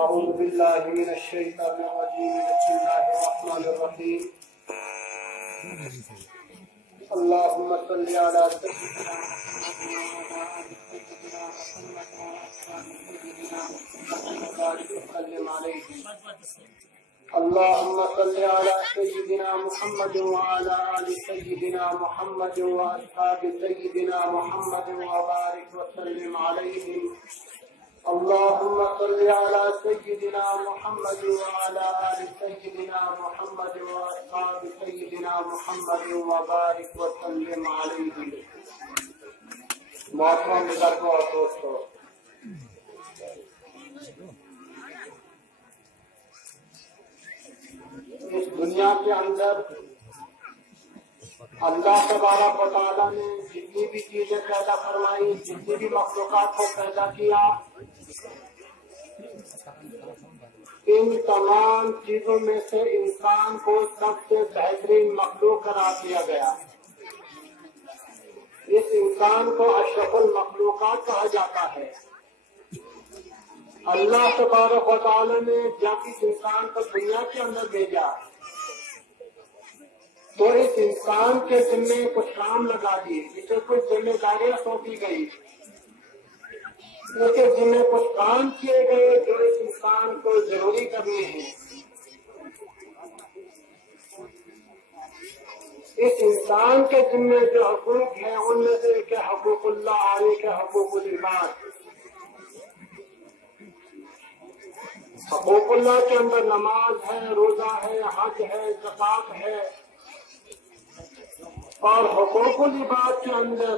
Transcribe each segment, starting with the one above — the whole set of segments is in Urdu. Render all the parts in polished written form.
أعوذ بالله من الشيطان الرجيم بسم الله الرحمن الرحيم اللهم صل على سيدنا اللهم صل على سيدنا محمد وعلى آل سيدنا محمد وأصحاب سيدنا محمد وبارك وسلم عليهم اللهم صل على سيدنا محمد وعلى آل سيدنا محمد وأصحاب سيدنا محمد وبارك وسلم عليهم. محترم بزرگوں اور دوستوں، اس دنیا کے اندر اللہ تبارک و تعالیٰ نے جتنی بھی چیزیں پیدا فرمائی، جتنی بھی مخلوقات کو پیدا کیا، ان تمام چیزوں میں سے انسان کو سب سے بہترین مخلوق قرار دیا گیا. اس انسان کو اشرف المخلوقات کہا جاتا ہے. اللہ تبارک و تعالیٰ نے جب اس انسان کو دنیا کے اندر بھیجا تو اس انسان کے ذمے کچھ کام لگا دیے، اسے کچھ ذمہ داریاں سونپی گئی، اس کے ذمے کچھ کام کیے گئے جو اس انسان کو ضروری کرنے ہیں. اس انسان کے ذمے جو حقوق ہیں ان میں سے ایک حقوق اللہ اور ایک حقوق العباد. حقوق اللہ کے اندر نماز ہے، روزہ ہے، حج ہے، زکوٰۃ ہے، اور حقوق العباد کے اندر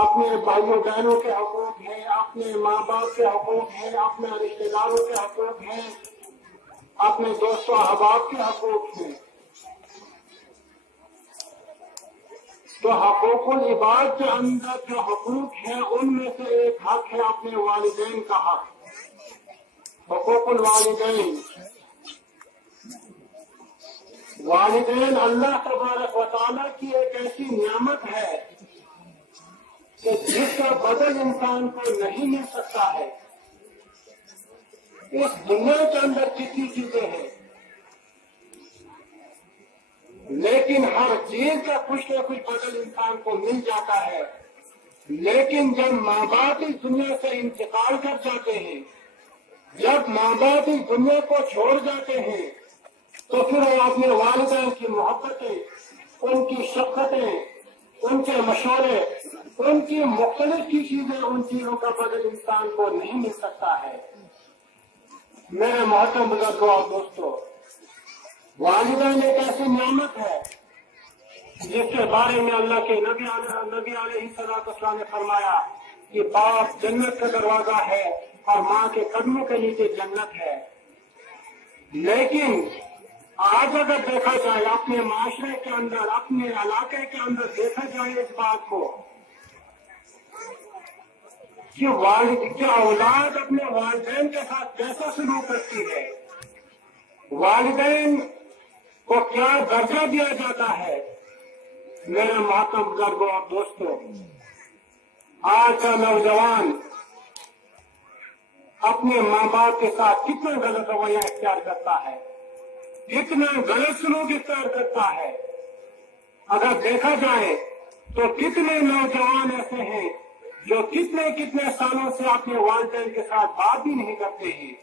اپنے بھائیوں بہنوں کے حقوق ہیں، اپنے ماں باپ کے حقوق ہیں، اپنے رشتہ داروں کے حقوق ہیں، اپنے دوست و احباب کے حقوق ہیں. تو حقوق العباد کے اندر جو حقوق ہیں ان میں سے ایک حق ہے اپنے والدین کا حق. حقوق الوالدین، والدین اللہ تبارک و تعالیٰ کی ایک ایسی نعمت ہے کہ جس کا بدل انسان کو نہیں مل سکتا ہے. اس دنیا کے اندر کتنی چیزیں ہیں لیکن ہر چیز کا کچھ نہ کچھ بدل انسان کو مل جاتا ہے. لیکن جب ماں باپ اس دنیا سے انتقال کر جاتے ہیں، جب ماں باپ اس دنیا کو چھوڑ جاتے ہیں تو پھر وہ اپنے والدین کی محبتیں، ان کی شفقتیں، ان کے مشورے، ان کی مختلف کی چیزیں، ان چیزوں کا بدل انسان کو نہیں مل سکتا ہے. میرے محترم بزرگوں اور دوستوں، والدین ایک ایسی نعمت ہے جس کے بارے میں اللہ کے نبی علیہ السلام نے فرمایا کہ باپ جنت کا دروازہ ہے اور ماں کے قدموں کے نیچے جنت ہے. لیکن آج اگر دیکھا جائے اپنے معاشرے کے اندر، اپنے علاقے کے اندر دیکھا جائے اس بات کو کہ اولاد اپنے والدین کے ساتھ کیسا سلوک کرتی ہے، والدین کو کیا درجہ دیا جاتا ہے. میرے محترم بزرگوں اور دوستوں، آج کا نوجوان اپنے ماں باپ کے ساتھ کتنا غلط رویہ اختیار کرتا ہے، کتنا غلط سلوک اختیار کرتا ہے. اگر دیکھا جائے تو کتنے نوجوان ایسے ہیں جو کتنے سالوں سے اپنے والدین کے ساتھ بات بھی نہیں کرتے ہیں،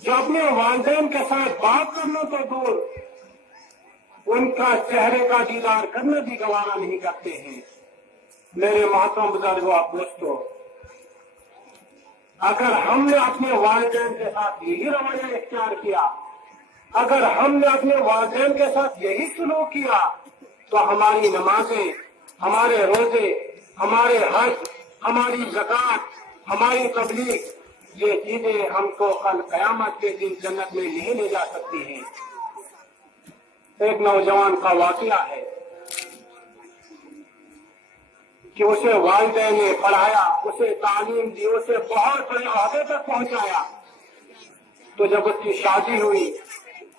جو اپنے والدین کے ساتھ بات کرنا تو دور، ان کا چہرے کا دیدار کرنا بھی گوارا نہیں کرتے ہیں. میرے محترم بزرگوں اور دوستوں، اگر ہم نے اپنے والدین کے ساتھ یہی رویہ اختیار کیا، اگر ہم نے اپنے والدین کے ساتھ یہی سلوک کیا تو ہماری نمازیں، ہمارے روزے، ہمارے حج، ہماری زکوٰۃ، ہماری تبلیغ، یہ چیزیں ہم کو کل قیامت کے دن جنت میں نہیں لے جا سکتی ہیں. ایک نوجوان کا واقعہ ہے کہ اسے والدین نے پڑھایا، اسے تعلیم دی، اسے بہت بڑے عہدے تک پہنچایا. تو جب اس کی شادی ہوئی،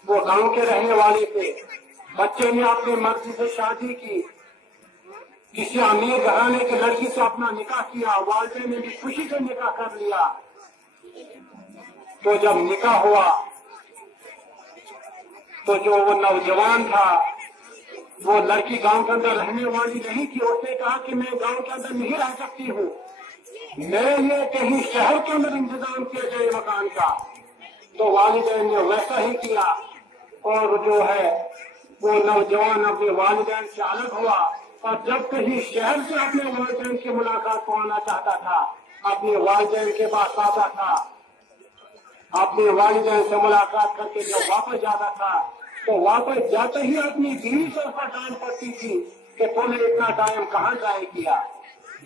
وہ گاؤں کے رہنے والے تھے، بچے نے اپنی مرضی سے شادی کی، کسی امیر گھرانے کی لڑکی سے اپنا نکاح کیا، والدین نے بھی خوشی سے نکاح کر لیا. تو جب نکاح ہوا تو جو وہ نوجوان تھا وہ لڑکی گاؤں کے اندر رہنے والی نہیں تھی. اس نے کہا کہ میں گاؤں کے اندر نہیں رہ سکتی ہوں, میرے لیے کہیں شہر کے اندر انتظام کیا جائے مکان کا. تو والدین نے ویسا ہی کیا اور جو ہے وہ نوجوان اپنے والدین سے الگ ہوا اور جب کہیں شہر سے اپنے والدین کی ملاقات کو آنا چاہتا تھا, اپنے والدین کے پاس آتا تھا, اپنے والدین سے ملاقات کر کے جب واپس جاتا تھا تو واپس جاتے ہی اپنی بیوی سے اس پر ڈانٹ پڑتی تھی کہ تو نے اتنا ٹائم کہاں ضائع کیا.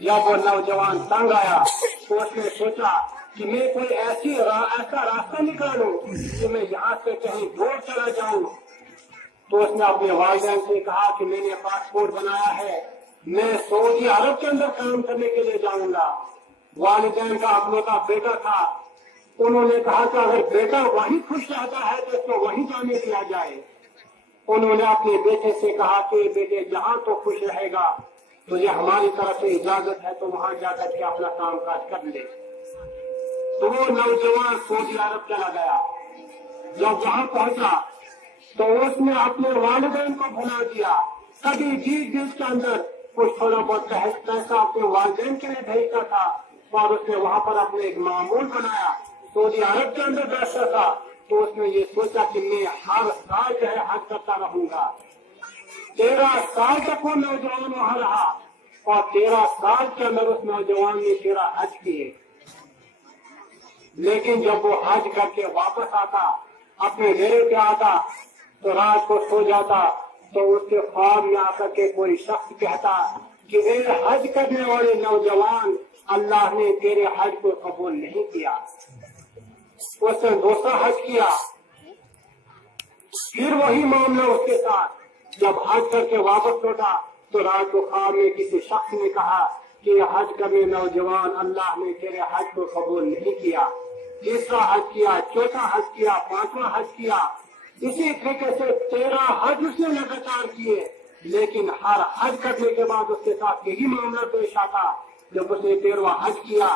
جب وہ نوجوان تنگ آیا تو اس نے سوچا کہ میں کوئی ایسا راستہ نکالوں کہ میں یہاں سے کہیں دور چلا جاؤں. تو اس نے اپنے والدین سے کہا کہ میں نے پاسپورٹ بنایا ہے, میں سعودی عرب کے اندر کام کرنے کے لیے جاؤں گا. والدین کا اکلوتا بیٹا تھا, انہوں نے کہا کہ اگر بیٹا وہیں خوش رہتا ہے تو اس کو وہیں جانے دیا جائے. انہوں نے اپنے بیٹے سے کہا کہ بیٹے جہاں تو خوش رہے گا تجھے ہماری طرف سے اجازت ہے تو وہاں جا کر کے اپنا کام کاج کر لے. تو وہ نوجوان سعودی عرب چلا گیا. جب وہاں پہنچا تو اس نے اپنے والدین کو بھلا دیا. کبھی بیچ کے اندر کچھ تھوڑا بہت پیسہ اپنے والدین کے لیے بھیجتا تھا اور اس نے وہاں پر اپنے ایک معمول بنایا. سعودی عرب کے اندر بیٹھتا تھا تو اس نے یہ سوچا کہ میں ہر سال جو ہے حج کرتا رہوں گا. 13 سال تک وہ نوجوان وہاں رہا اور 13 سال کے اندر اس نوجوان نے 13 حج کیے. لیکن جب وہ حج کر کے واپس آتا, اپنے ڈیرے پہ آتا تو رات کو سو جاتا تو اس کے خواب میں آ کر کے کوئی شخص کہتا کہ اے حج کرنے والے نوجوان, اللہ نے تیرے حج کو قبول نہیں کیا. اس نے دوسرا حج کیا, پھر وہی معاملہ اس کے ساتھ. جب حج کر کے واپس لوٹا تو رات کو خواب میں کسی شخص نے کہا کہ حج کرنے نوجوان, اللہ نے تیرے حج کو قبول نہیں کیا. تیسرا حج کیا, چوتھا حج کیا, 5واں حج کیا. اسی طریقے سے 13 حج اس نے لگاتار کیے. لیکن ہر حج کرنے کے بعد اس کے ساتھ یہی معاملہ پیش آتا. جب اس نے 13واں حج کیا,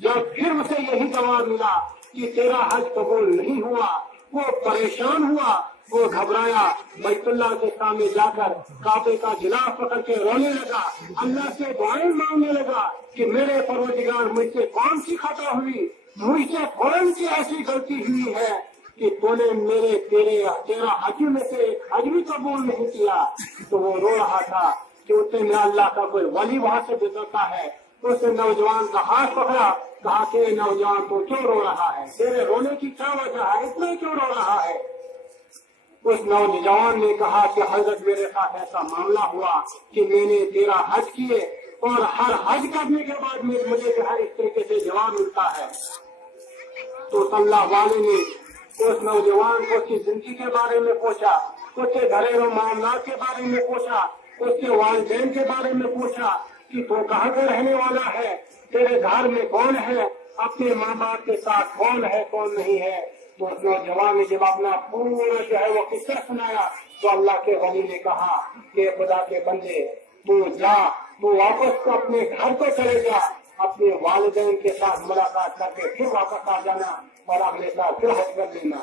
جب پھر اسے یہی جواب ملا کہ تیرا حج قبول نہیں ہوا, وہ پریشان ہوا, وہ گھبرایا, بیت اللہ کے سامنے جا کر کعبے کا غلاف پکڑ کے رونے لگا, اللہ سے دعائیں مانگنے لگا کہ میرے پروردگار مجھ سے کون سی خطا ہوئی, مجھ سے کون سی ایسی غلطی ہوئی ہے کہ تو نے تیرا حج میں سے ایک حج بھی قبول نہیں کیا. تو وہ رو رہا تھا کہ اتنے میں اللہ کا کوئی ولی وہاں سے گزرتا ہے. اس نے نوجوان کا ہاتھ پکڑا, کہا کہ نوجوان تو کیوں رو رہا ہے, تیرے رونے کی کیا وجہ ہے, اتنا کیوں رو رہا ہے. اس نوجوان نے کہا کہ حضرت میرے ساتھ ایسا معاملہ ہوا کہ میں نے 13 حج کیے اور ہر حج کرنے کے بعد مجھے جو ہے اس طریقے سے جواب ملتا ہے. تو صلی اللہ والے نے اس نوجوان کو اس کی زندگی کے بارے میں پوچھا, اس کے گھریلو معاملات کے بارے میں پوچھا, اس کے والدین کے بارے میں پوچھا کہ تو کہاں کا رہنے والا ہے, تیرے گھر میں کون ہے, اپنے ماں باپ کے ساتھ کون ہے کون نہیں ہے. تو اس نوجوان نے جب اپنا پورا جو ہے وہ قصہ سنایا تو اللہ کے ولی نے کہا کہ خدا کے بندے تو جا, تو واپس اپنے گھر کو چلے جا, اپنے والدین کے ساتھ ملاقات کر کے پھر واپس آ جانا اور اگلے سال پھر حج کر لینا.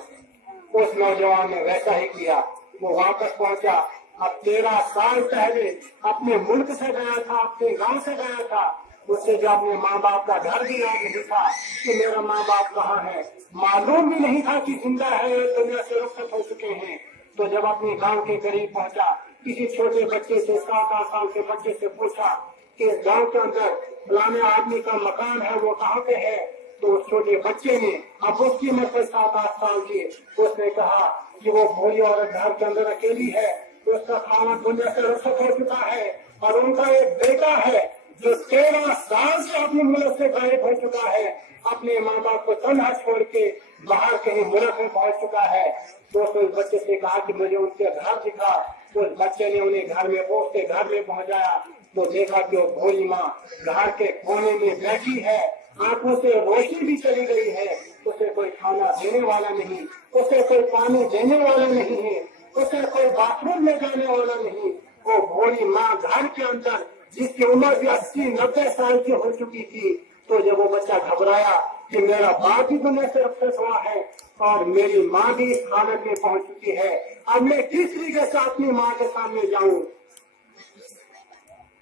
اس نوجوان نے ویسا ہی کیا, وہ واپس پہنچا. اب 13 سال پہلے اپنے ملک سے گیا تھا, اپنے گاؤں سے گیا تھا, اس سے جو اپنے ماں باپ کا گھر بھی یاد نہیں تھا کہ میرا ماں باپ کہاں ہے, معلوم بھی نہیں تھا کہ زندہ ہے, دنیا سے رخصت ہو چکے ہیں. تو جب اپنے گاؤں کے قریب پہنچا, کسی چھوٹے بچے سے 7-8 سال کے بچے سے پوچھا کہ گاؤں کے اندر فلانے آدمی کا مکان ہے وہ کہاں پہ ہے. تو اس چھوٹے بچے نے, اب اس کی عمر 7-8 سال کی, اس نے کہا کہ وہ بوڑھی عورت گھر کے اندر اکیلی ہے, اس کا کھانا دنیا سے رخصت ہو چکا ہے اور ان کا ایک بیٹا ہے جو 13 سال سے اپنے ملک سے غائب ہو چکا ہے, اپنے ماں باپ کو تنہا چھوڑ کے باہر کہیں ملک میں پہنچ چکا ہے. تو اس بچے سے کہا کہ مجھے ان کے گھر دکھا. اس بچے نے انہیں گھر میں پہنچایا تو دیکھا کہ وہ بھولی ماں گھر کے کونے میں بیٹھی ہے, آنکھوں سے روشنی بھی چلی گئی ہے, اسے کوئی کھانا دینے والا نہیں, اسے کوئی پانی دینے والا نہیں ہے, اسے کوئی باتھ روم میں جانے والا نہیں. وہ بھولی ماں گھر کے اندر جس کی عمر بھی 80-90 سال کی ہو چکی تھی. تو جب وہ بچہ گھبرایا کہ میرا باپ بھی دنیا سے رخصت ہوا ہے اور میری ماں بھی اس حالت میں پہنچ چکی ہے، اب میں کس طریقے سے اپنی ماں کے سامنے جاؤں؟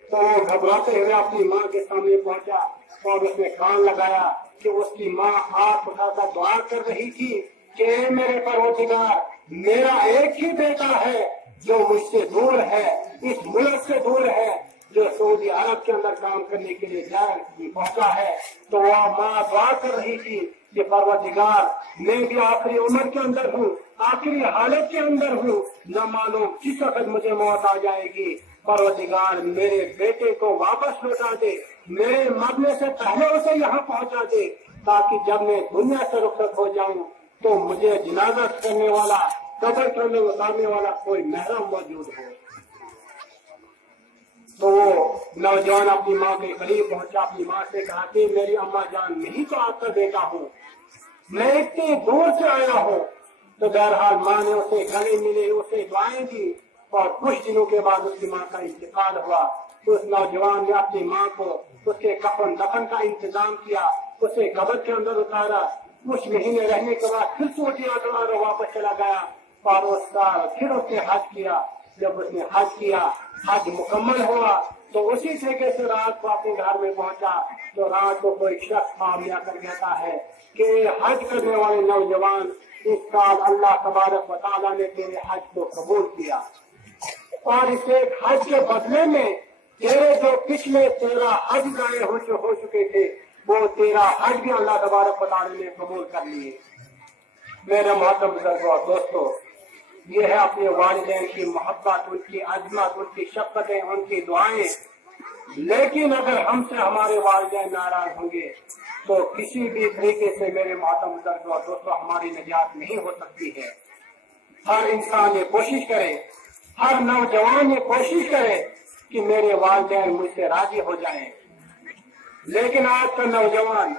تو وہ گھبراتے ہوئے اپنی ماں کے سامنے پہنچا اور اس نے کان لگایا کہ اس کی ماں ہاتھ اٹھا کر دعا کر رہی تھی کہ اے میرے پروردگار، میرا ایک ہی بیٹا ہے جو مجھ سے دور ہے، اس ملک سے دور ہے، جو سعودی عرب کے اندر کام کرنے کے لیے پہنچا ہے۔ تو وہ ماں دعا کر رہی تھی کہ پروردگار، میں بھی آخری عمر کے اندر ہوں، آخری حالت کے اندر ہوں، نہ معلوم کس وقت مجھے موت آ جائے گی، پروردگار میرے بیٹے کو واپس لوٹا دے، میرے مرنے سے پہلے اسے یہاں پہنچا دے، تاکہ جب میں دنیا سے رخصت ہو جاؤں تو مجھے جنازہ کرنے والا، قبر کرنے اتارنے والا کوئی محرم موجود ہو۔ تو وہ نوجوان اپنی ماں کے قریب پہنچا، اپنی ماں سے کہا کہ میری اماں جان، نہیں تو آپ کا بیٹا ہوں، میں اتنی دور سے آیا ہوں۔ تو بہرحال ماں نے اسے گلے ملے، اسے دعائیں دی اور کچھ دنوں کے بعد اس کی ماں کا انتقال ہوا۔ اس نوجوان نے اپنی ماں کو اس کے کفن دفن کا انتظام کیا، اسے قبر کے اندر اتارا، کچھ مہینے رہنے کے بعد پھر سعودی عرب واپس چلا گیا اور اس سال پھر اس نے حج کیا۔ جب اس نے حج کیا، حج مکمل ہوا تو اسی طریقے سے رات کو اپنے گھر میں پہنچا تو رات کو کوئی شخص سامنے آ کر کہتا ہے کہ حج کرنے والے نوجوان، اس سال اللہ تبارک و تعالیٰ نے تیرے حج کو قبول کیا اور اس ایک حج کے بدلے میں تیرے جو پچھلے 13 حج ضائع ہو چکے تھے، وہ 13 حج بھی اللہ تبارک و تعالیٰ نے قبول کر لیے۔ میرے محترم بزرگوں اور دوستو، یہ ہے اپنے والدین کی محبت، ان کی عظمت، ان کی شفقتیں، ان کی دعائیں۔ لیکن اگر ہم سے ہمارے والدین ناراض ہوں گے تو کسی بھی طریقے سے میرے محترم بزرگوں اور دوستو ہماری نجات نہیں ہو سکتی ہے۔ ہر انسان یہ کوشش کرے، ہر نوجوان یہ کوشش کرے کہ میرے والدین مجھ سے راضی ہو جائیں، لیکن آج کا نوجوان